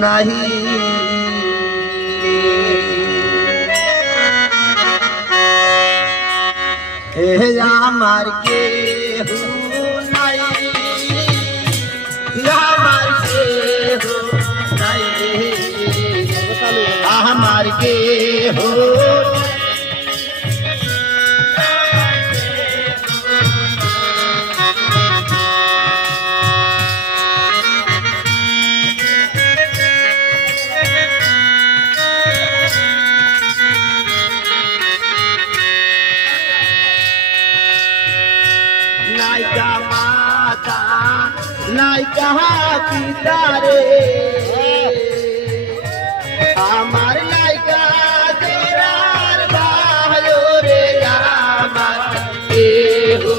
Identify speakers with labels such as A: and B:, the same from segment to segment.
A: নাহি। হে আমার কে নাই। আমার কে নাই। আমার কে হো পিতা রে আমার নাইকা জোরার রে আমার। কে হো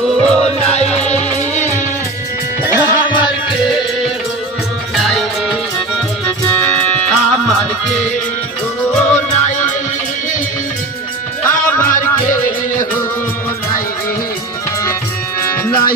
A: নাই। আমার নাই। নাই। নাই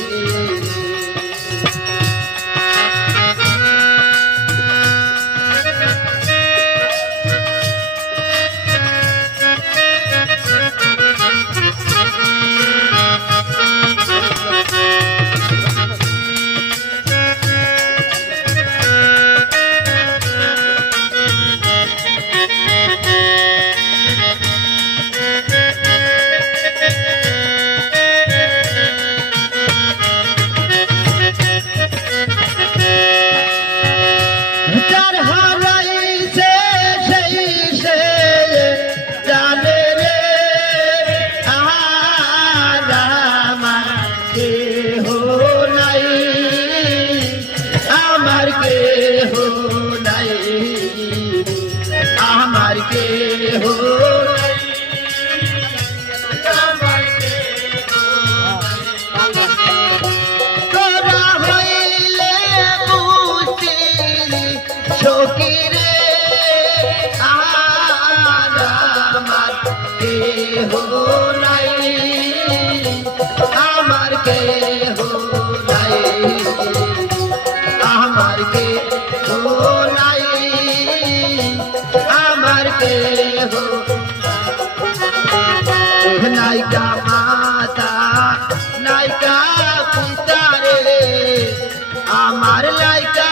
A: কেহ নাই আমার কেহ নাই। আমার কেহ নাই আমার নাইকা মাতা নাইকা আমার লাইকা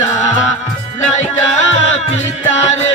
A: পিতা নাইকা পিতা রে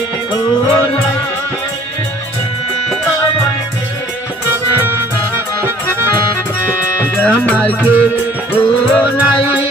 A: আমার কে ও নাই।